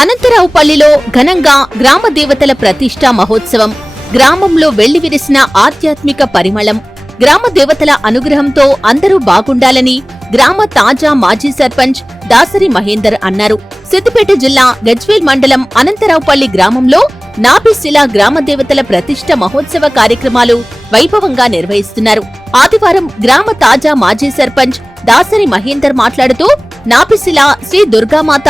అనంతరావుపల్లిలో ఘనంగా గ్రామ దేవతల ప్రతిష్ఠా మహోత్సవం. గ్రామంలో వెళ్ళి విరిసిన ఆధ్యాత్మిక పరిమళం. గ్రామ దేవతల అనుగ్రహంతో అందరూ బాగుండాలని గ్రామ తాజా మాజీ సర్పంచ్ దాసరి మహేందర్ అన్నారు. సిద్దిపేట జిల్లా గజ్వేల్ మండలం అనంతరావుపల్లి గ్రామంలో నాభిశిల గ్రామ దేవతల ప్రతిష్ఠ మహోత్సవ కార్యక్రమాలు వైభవంగా నిర్వహిస్తున్నారు. ఆదివారం గ్రామ తాజా మాజీ సర్పంచ్ దాసరి మహేందర్ మాట్లాడుతూ నాపిశిల శ్రీ దుర్గామాత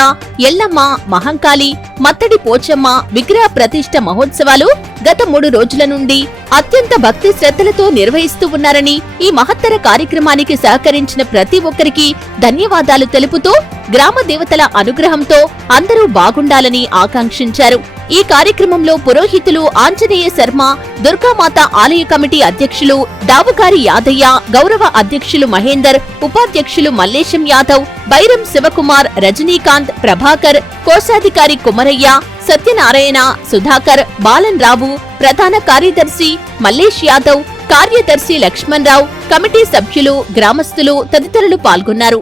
ఎల్లమ్మ మహంకాళి మత్తడి పోచమ్మ విగ్రహ ప్రతిష్ఠ మహోత్సవాలు గత మూడు రోజుల నుండి అత్యంత భక్తి శ్రద్ధలతో నిర్వహిస్తూ ఉన్నారని ఈ మహత్తర కార్యక్రమానికి సహకరించిన ప్రతి ఒక్కరికి ధన్యవాదాలు తెలుపుతూ గ్రామ దేవతల అనుగ్రహంతో అందరూ బాగుండాలని ఆకాంక్షించారు. ఈ కార్యక్రమంలో పురోహితులు ఆంజనేయ శర్మ దుర్గామాత ఆలయ కమిటీ అధ్యక్షులు దావుకారి యాదయ్య గౌరవ అధ్యక్షులు మహేందర్ ఉపాధ్యక్షులు మల్లేశం యాదవ్ బైరం శివకుమార్ రజనీకాంత్ ప్రభాకర్ కోశాధికారి కుమరయ్య సత్యనారాయణ సుధాకర్ బాలన్ రావు ప్రధాన కార్యదర్శి మల్లేష్ యాదవ్ కార్యదర్శి లక్ష్మణ్ రావు కమిటీ సభ్యులు గ్రామస్తులు తదితరులు పాల్గొన్నారు.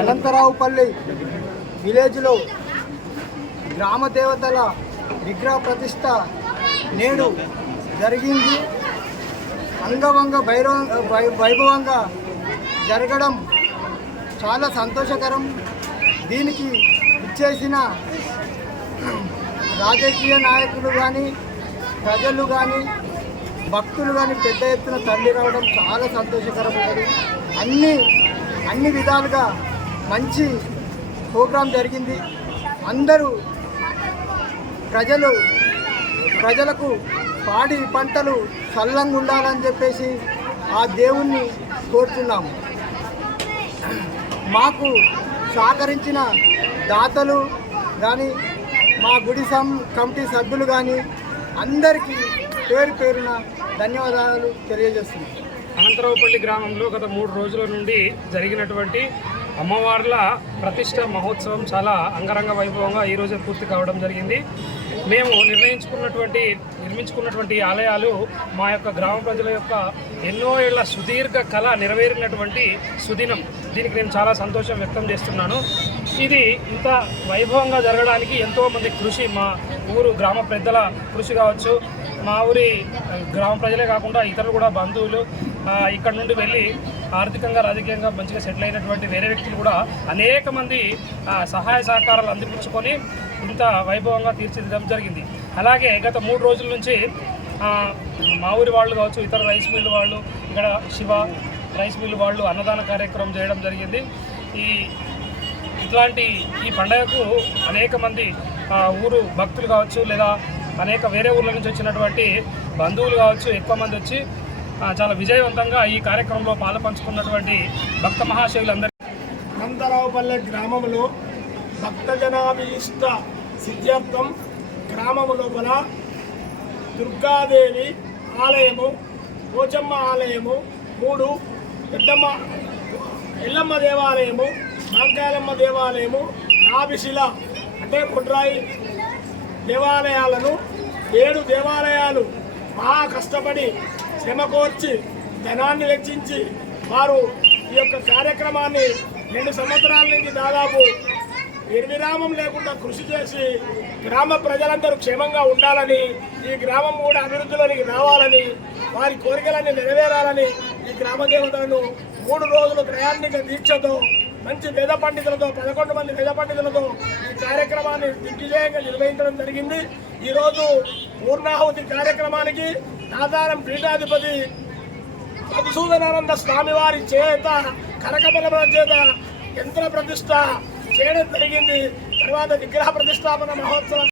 అనంతరావుపల్లి విలేజ్లో గ్రామ దేవతల విగ్రహ ప్రతిష్ట నేడు జరిగింది. అంగవంగ భైరవ వైభవంగా జరగడం చాలా సంతోషకరం. దీనికి ఇచ్చేసిన రాజకీయ నాయకులు కానీ ప్రజలు కానీ భక్తులు కానీ పెద్ద ఎత్తున తల్లి రావడం చాలా సంతోషకరం ఉన్నది. అన్ని అన్ని విధాలుగా మంచి ప్రోగ్రాం జరిగింది. అందరూ ప్రజలు ప్రజలకు పాడి పంటలు చల్లంగా ఉండాలని చెప్పేసి ఆ దేవుణ్ణి కోరుతున్నాము మాకు సహకరించిన దాతలు కానీ మా గుడి సం కమిటీ సభ్యులు కానీ అందరికీ పేరు పేరున ధన్యవాదాలు తెలియజేస్తున్నాం. అనంతరావుపల్లి గ్రామంలో గత మూడు రోజుల నుండి జరిగినటువంటి అమ్మవార్ల ప్రతిష్ట మహోత్సవం చాలా అంగరంగ వైభవంగా ఈరోజే పూర్తి కావడం జరిగింది. మేము నిర్ణయించుకున్నటువంటి నిర్మించుకున్నటువంటి ఆలయాలు మా యొక్క గ్రామ ప్రజల యొక్క ఎన్నో ఏళ్ళ సుదీర్ఘ కళ నెరవేరినటువంటి సుదినం. దీనికి నేను చాలా సంతోషం వ్యక్తం చేస్తున్నాను. ఇది ఇంత వైభవంగా జరగడానికి ఎంతోమంది కృషి మా ఊరు గ్రామ పెద్దల కృషి కావచ్చు. మా ఊరి గ్రామ ప్రజలే కాకుండా ఇతరులు కూడా బంధువులు ఇక్కడ నుండి వెళ్ళి ఆర్థికంగా రాజకీయంగా మంచిగా సెటిల్ అయినటువంటి వేరే వ్యక్తులు కూడా అనేక మంది సహాయ సహకారాలు అందిపుచ్చుకొని ఇంత వైభవంగా తీర్చిదిద్దడం జరిగింది. అలాగే గత మూడు రోజుల నుంచి మా ఊరి వాళ్ళు కావచ్చు ఇతర రైస్ మిల్లు వాళ్ళు ఇక్కడ శివ రైస్ మిల్లు వాళ్ళు అన్నదాన కార్యక్రమం చేయడం జరిగింది. ఈ ఇట్లాంటి ఈ పండగకు అనేక మంది ఊరు భక్తులు కావచ్చు లేదా అనేక వేరే ఊర్ల నుంచి వచ్చినటువంటి బంధువులు కావచ్చు ఎక్కువ మంది వచ్చి చాలా విజయవంతంగా ఈ కార్యక్రమంలో పాలుపంచుకున్నటువంటి భక్త మహాశయులందరూ నందరావుపల్లె గ్రామంలో భక్తజనాభీష్ట సిద్ధార్థం గ్రామము లోపల దుర్గాదేవి ఆలయము పోచమ్మ ఆలయము మూడు పెద్దమ్మ ఎల్లమ్మ దేవాలయము మాంకాయలమ్మ దేవాలయము నాభిశిల అంటే కొట్రాయి దేవాలయాలను ఏడు దేవాలయాలు మహా కష్టపడి శ్రమ కోర్చి ధనాన్ని వెచ్చించి వారు ఈ యొక్క కార్యక్రమాన్ని రెండు సంవత్సరాల నుంచి దాదాపు నిర్విరామం లేకుండా కృషి చేసి గ్రామ ప్రజలందరూ క్షేమంగా ఉండాలని ఈ గ్రామం కూడా అభివృద్ధిలోనికి రావాలని వారి కోరికలన్నీ నెరవేరాలని ఈ గ్రామ దేవతలను మూడు రోజులు ప్రయాణిక దీక్షతో మంచి వేద పండితులతో పదకొండు మంది వేద పండితులతో ఈ కార్యక్రమాన్ని దిగ్విజయంగా నిర్వహించడం జరిగింది. ఈరోజు పూర్ణాహుతి కార్యక్రమానికి ఆధారం పీఠాధిపతి మధుసూదనానంద స్వామి వారి చేత కనకబలముల చేత యంత్ర ప్రతిష్ట చేయడం జరిగింది. తర్వాత విగ్రహ ప్రతిష్టాపన మహోత్సవం